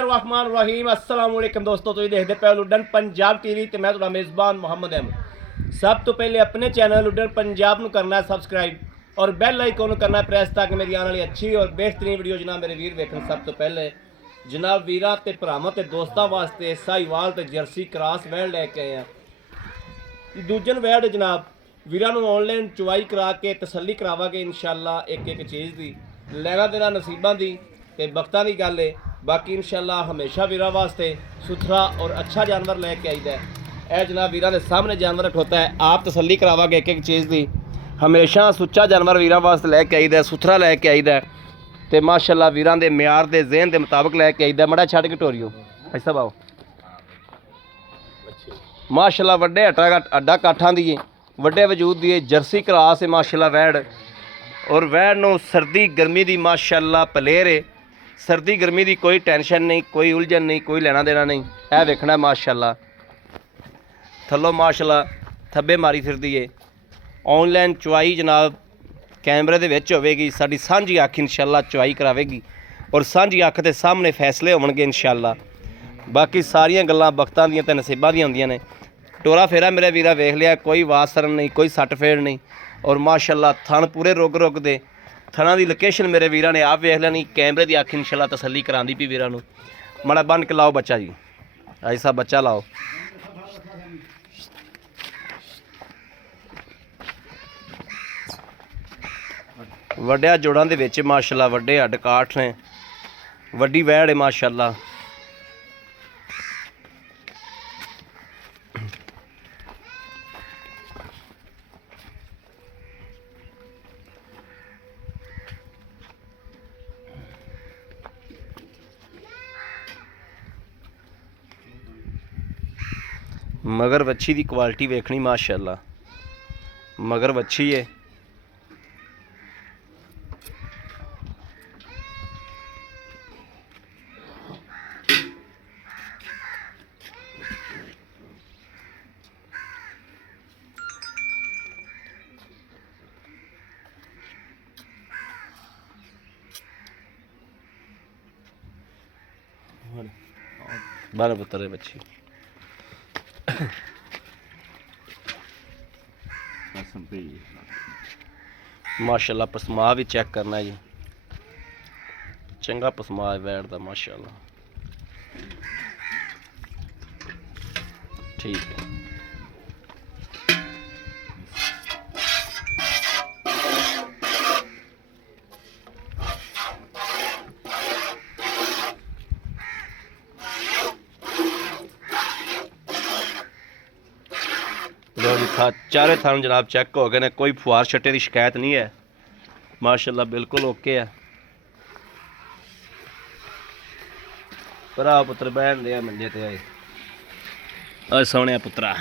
रहमान रहीम अस्सलाम वालेकुम दोस्तों, ਤੁਸੀਂ ਦੇਖਦੇ ਪਏ ਲੁੱਡਨ ਪੰਜਾਬ ਟੀਵੀ ਤੇ ਮੈਂ ਤੁਹਾਡਾ ਮੇਜ਼ਬਾਨ ਮੁਹੰਮਦ ਅਹਿਮਦ। ਸਭ ਤੋਂ ਪਹਿਲੇ ਆਪਣੇ ਚੈਨਲ ਲੁੱਡਨ ਪੰਜਾਬ ਨੂੰ ਕਰਨਾ ਸਬਸਕ੍ਰਾਈਬ और बैल आइकन करना प्रेस ताकि मेरी आने वाली अच्छी और बेहतरीन वीडियो जनाब मेरे वीर वेखन। सब तो पहले जनाब वीरां ते भरावां ते दोस्तां वास्ते साहिवाल ते जर्सी क्रॉस वैड़ लैके आए हैं। दूजन वैड़ जनाब वीरां नूं ऑनलाइन चुवाई करा के तसल्ली करावांगे इंशाअल्लाह। एक चीज़ दी लैना देना नसीबां दी ते वक्तां दी गल है। बाकी इंशाअल्लाह हमेशा वीरां वास्ते सुथरा और अच्छा जानवर लैके आईदा है। यह जनाब वीरां दे सामने जानवर खड़ोता है, आप तसल्ली करावांगे एक चीज़ दी। हमेशा सुच्चा जानवर वीरां वास्ते लैके आईदा, सुथरा लैके आईदा ते माशाअल्लाह वीरां दे म्यार दे ज़हन दे मुताबिक लैके आईदा। मड़ा छड्ड के टोरियो ऐसा बाओ माशाअल्लाह वड्डे अड्डा काठां दी वड्डे वजूद दी जर्सी क्रॉस है माशाअल्लाह वैड़। और वैड़ नूं सर्दी गर्मी दी माशाअल्लाह पलेर है। सर्दी गर्मी दी कोई टेंशन नहीं, कोई उलझन नहीं, कोई लेना देना नहीं। यह वेखना माशाअल्लाह थल्लों माशाअल्लाह थब्बे मारी फिरदी है। ऑनलाइन चुवाई जनाब कैमरे दे विच होवेगी, साडी सांझी अख इंशाअल्लाह चुवाई करावेगी और सांझी अख दे सामने फैसले होवणगे इंशाअल्लाह। बाकी सारियां गल्लां वक्तां दियां ते नसीबां दियां हुंदियां ने। टोरा फेरा मेरे वीरा वेख लिया, कोई वासरन नहीं, कोई सट फेड़ नहीं। और माशाअल्लाह थन पूरे रुक रुक दे थना दी लोकेशन मेरे वीरां ने आप वेख लैनी। कैमरे दी अख इंशाअल्लाह तसल्ली करांदी पई वीरां नूं। माड़ा बन के लाओ बच्चा जी, ऐसा बच्चा लाओ। वड्डिया जोड़ां दे विच माशाअल्लाह वड्डे हड्ड काठ ने, वड्डी वैड़ है माशाअल्लाह। मगर वच्छी दी क्वालिटी वेखनी माशाअल्लाह, मगर वच्छी है। बारह पुत्र है बच्ची माशाअल्लाह। पसमा भी चेक करना है जी, चंगा पसमा है वैड़ दा माशाअल्लाह। ठीक है चारे थान जनाब चेक हो गए ने, कोई फुहार छट्टे की शिकायत नहीं है माशाअल्लाह, बिल्कुल ओके है। भरा पुत्र बहन दे मंजे ते आए सोने पुत्रा।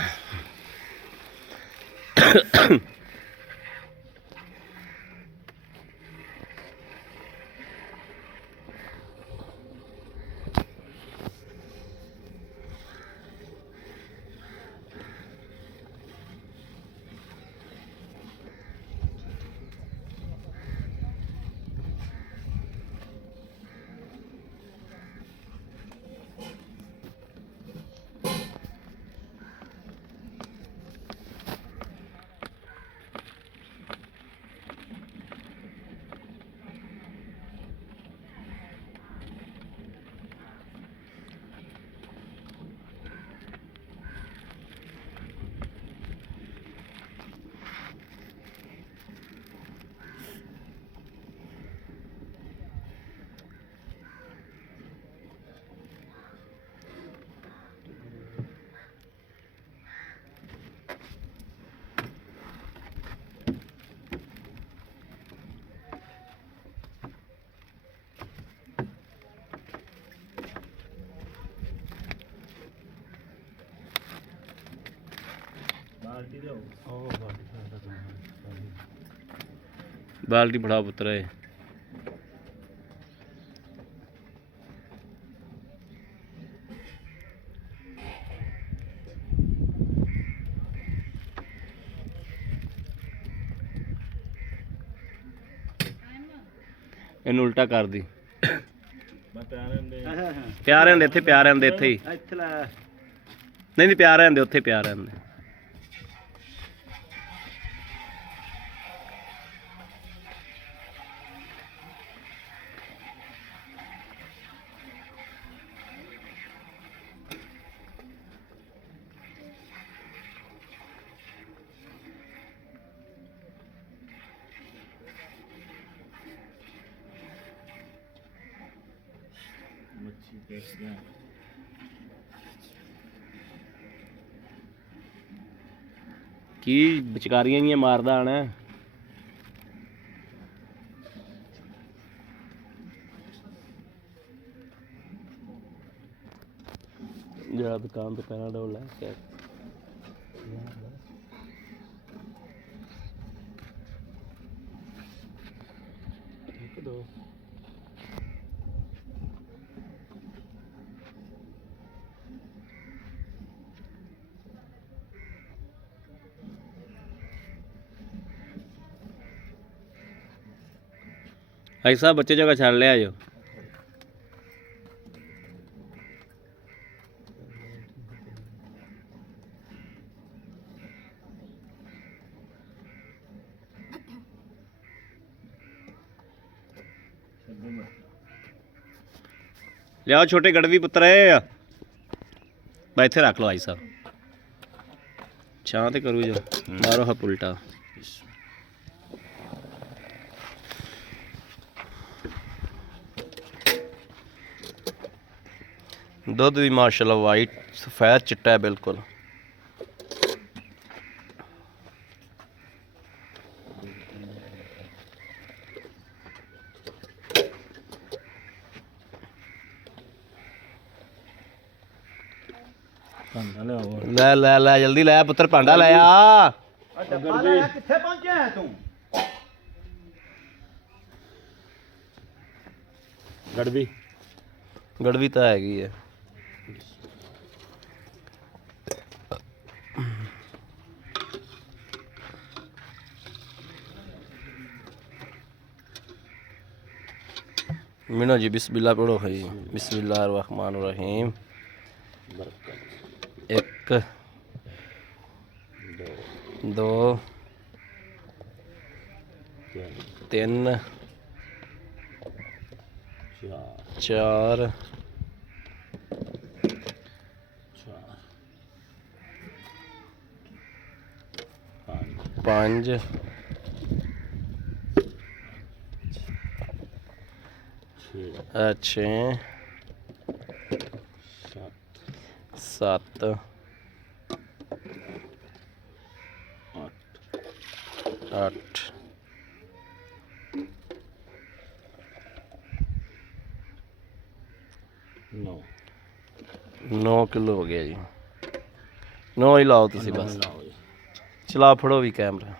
बाल्टी बड़ा पुत्र है। इन उल्टा कर दी। ਪਿਆ ਰਹਿੰਦੇ ਇੱਥੇ, ਪਿਆ ਰਹਿੰਦੇ ਇੱਥੇ ਹੀ। ਇੱਥੇ ਲੈ ਨਹੀਂ ਨਹੀਂ, ਪਿਆ ਰਹਿੰਦੇ ਉੱਥੇ, ਪਿਆ ਰਹਿੰਦੇ। ਮੱਛੀ ਦੇਖਦੇ ਆ। ਕੀ ਵਿਚਕਾਰੀਆਂ ਜੀਆਂ ਮਾਰਦਾ ਆਣਾ। ਜਿਹੜਾ ਦੁਕਾਨ ਤੋਂ ਪੈਣਾ ਡੋਲ ਲੈ ਕੇ ਇੱਕ ਦੋ ऐसा बच्चे जगह छाड़ ले आयो। लियाओ छोटे गड़वी पुत्र है इत्थे रख लो आई साहब, छां ते करू जो मारो हा उल्टा। दुध भी माशाल्लाह वाइट सफ़ेद चिट्टा है बिल्कुल। ले ले ले जल्दी ले पुत्र, भांडा ले आ। कित्थे पहुंचा है तू? गड़वी गड़वी तो हैगी है। मीनो जी बिस्मिल्लाह पढ़ो है जी। बिस्मिल्लाहिर्रहमानिर्रहीम। एक दो तीन चार पाँच छः सत्त अठ 9 किलो हो गया जी। 9 ही लाओ तुसी बस। चला फड़ो भी कैमरा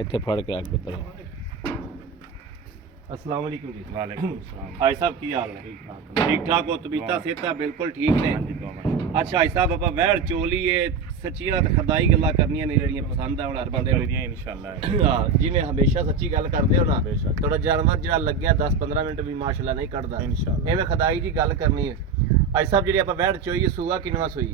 इत्थे फड़ के आग पुत्र। अस्सलाम वालेकुम जी। वालेकुम सलाम। भाई साहब की हाल है? ठीक ठाक हो? तबीयत सेहत बिल्कुल ठीक ने? अच्छा भाई साहब आप वैड़ चोली है सच्चियां ते खदाई गल्लां करनियां ने ਜਿਹੜੀਆਂ ਪਸੰਦ ਆਉਣ ਹਰ ਬੰਦੇ ਨੂੰ इंशाल्लाह। ਹਾਂ ਜਿਵੇਂ ਹਮੇਸ਼ਾ ਸੱਚੀ ਗੱਲ ਕਰਦੇ ਹੋ ਨਾ, ਤੁਹਾਡਾ ਜਾਨਵਰ ਜਿਹੜਾ ਲੱਗਿਆ 10-15 ਮਿੰਟ ਵੀ ਮਾਸ਼ਾਅੱਲਾ ਨਹੀਂ ਕੱਢਦਾ, इंशाल्लाह। ਐਵੇਂ ਖਦਾਈ ਦੀ ਗੱਲ ਕਰਨੀ ਹੈ। ਭਾਈ ਸਾਹਿਬ ਜਿਹੜੀ ਆਪਾਂ ਵੈੜ ਚੋਈ ਸੂਆ ਕਿੰਨਵਾ ਸੂਈ?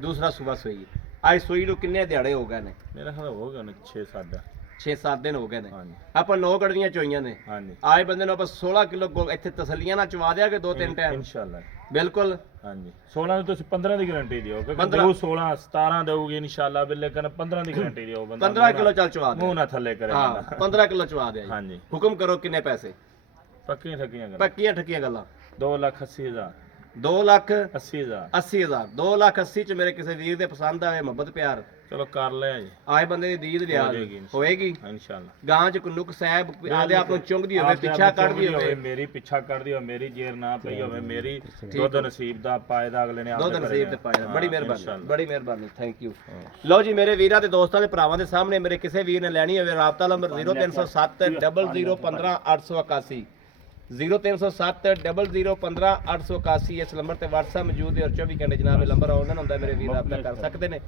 ਦੂਸਰਾ ਸੂਆ ਸੂਈ। ਅੱਜ ਸੂਈ ਨੂੰ ਕਿੰਨੇ ਦਿਹਾੜੇ ਹੋ ਗਏ ਨੇ? मेरा ख्याल हो गया 6-7 6-7 ਦਿਨ ਹੋ ਗਏ ਨੇ। ਹਾਂਜੀ। ਆਪਾਂ 9 ਕੜਵੀਆਂ ਚੋਈਆਂ ਨੇ। ਹਾਂਜੀ ਆਏ ਬੰਦੇ ਨੂੰ ਆਪਾਂ 16 ਕਿਲੋ ਇੱਥੇ ਤਸੱਲੀਆਂ ਨਾਲ ਚਵਾ ਦਿਆਂਗੇ 2-3 ਟਾਈਮ इंशाल्लाह। ਬਿਲਕੁਲ। ਹਾਂਜੀ 16 ਦੀ ਤੁਸੀਂ 15 ਦੀ ਗਾਰੰਟੀ ਦਿਓ ਕਿ 15 16 17 ਦੇਊਗੀ ਇੰਸ਼ਾਅੱਲਾ ਬਿੱਲੇ ਕਨ 15 ਦੀ ਗਾਰੰਟੀ ਦਿਓ ਬੰਦਾ 15 ਕਿਲੋ ਚੱਲ ਚਵਾ ਦੇ। ਮੂੰਹ ਨਾ ਥੱਲੇ ਕਰੇ ਹਾਂ ਬੰਦਾ। 15 ਕਿਲੋ ਚਵਾ ਦੇ। ਹਾਂਜੀ ਹੁਕਮ ਕਰੋ ਕਿੰਨੇ ਪੈਸੇ? ਪੱਕੀਆਂ ਠੱਕੀਆਂ ਕਰ ਪੱਕੀਆਂ ਠੱਕੀਆਂ ਗੱਲਾਂ। 2,80,000 2,80,000 80,000 2,80,000 ਚ ਮੇਰੇ ਕਿਸੇ ਵੀਰ ਦੇ ਪਸੰਦ ਆਵੇ ਮੁਹੱਬਤ ਪਿਆਰ ਚਲੋ ਕਰ ਲਿਆ ਜੀ ਆਏ ਬੰਦੇ ਦੀ ਦੀਦ ਲਿਆ ਹੋ ਜਾਏਗੀ ਹੋਏਗੀ ਇੰਸ਼ਾਅੱਲਾ। ਗਾਂ ਚ ਕੁਨੁਕ ਸਾਹਿਬ ਆਦੇ ਆਪ ਨੂੰ ਚੁੰਗਦੀ ਹੋਵੇ, ਪਿੱਛਾ ਕੱਢਦੀ ਹੋਵੇ, ਮੇਰੀ ਪਿੱਛਾ ਕੱਢਦੀ ਹੋਵੇ, ਮੇਰੀ ਜੇਰ ਨਾ ਪਈ ਹੋਵੇ, ਮੇਰੀ ਦੁੱਧ ਨਸੀਬ ਦਾ ਪਾਇਦਾ ਅਗਲੇ ਨੇ ਦੁੱਧ ਨਸੀਬ ਤੇ ਪਾਇਆ। ਬੜੀ ਮਿਹਰਬਾਨੀ, ਬੜੀ ਮਿਹਰਬਾਨੀ, ਥੈਂਕ ਯੂ। ਲਓ ਜੀ ਮੇਰੇ ਵੀਰਾਂ ਤੇ ਦੋਸਤਾਂ ਦੇ ਭਰਾਵਾਂ ਦੇ ਸਾਹਮਣੇ ਮੇਰੇ ਕਿਸੇ ਵੀਰ ਨੇ ਲੈਣੀ ਹੋਵੇ ਰਾਬਤਾ ਨੰਬਰ 0307 0015 881 0307 0015 881 ਇਸ ਨੰਬਰ ਤੇ WhatsApp ਮੌਜੂਦ ਹੈ ਔਰ 24 ਘੰਟੇ ਜਨਾਬ ਇਹ ਨੰਬਰ ਆਨਲਾਈਨ ਹੁੰਦਾ, ਮੇਰੇ ਵੀਰ ਰਾਬਤਾ ਕਰ ਸਕਦੇ ਨੇ।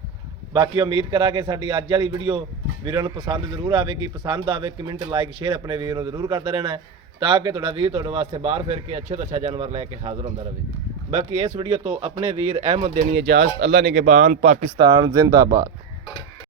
ਬਾਕੀ ਉਮੀਦ ਕਰਾਂਗੇ ਸਾਡੀ ਅੱਜ ਵਾਲੀ ਵੀਡੀਓ ਵੀਰਾਂ ਨੂੰ ਪਸੰਦ ਜ਼ਰੂਰ ਆਵੇਗੀ। ਪਸੰਦ ਆਵੇ ਕਮੈਂਟ ਲਾਈਕ ਸ਼ੇਅਰ ਆਪਣੇ ਵੀਰ ਨੂੰ ਜ਼ਰੂਰ ਕਰਦੇ ਰਹਿਣਾ ਹੈ। ਤਾਂ ਕਿ ਤੁਹਾਡਾ ਵੀਰ ਤੁਹਾਡੇ ਵਾਸਤੇ ਬਾਹਰ ਫਿਰ ਕੇ ਅੱਛੇ ਤੋਂ ਅੱਛਾ ਜਾਨਵਰ ਲੈ ਕੇ ਹਾਜ਼ਰ ਹੁੰਦਾ ਰਹੇ। ਬਾਕੀ ਇਸ ਵੀਡੀਓ ਤੋਂ ਆਪਣੇ ਵੀਰ ਅਹਿਮਦ ਦੇਣੀ ਇਜਾਜ਼ਤ। ਅੱਲਾ ਨਿਗਹਿਬਾਨ, ਪਾਕਿਸਤਾਨ ਜ਼ਿੰਦਾਬਾਦ।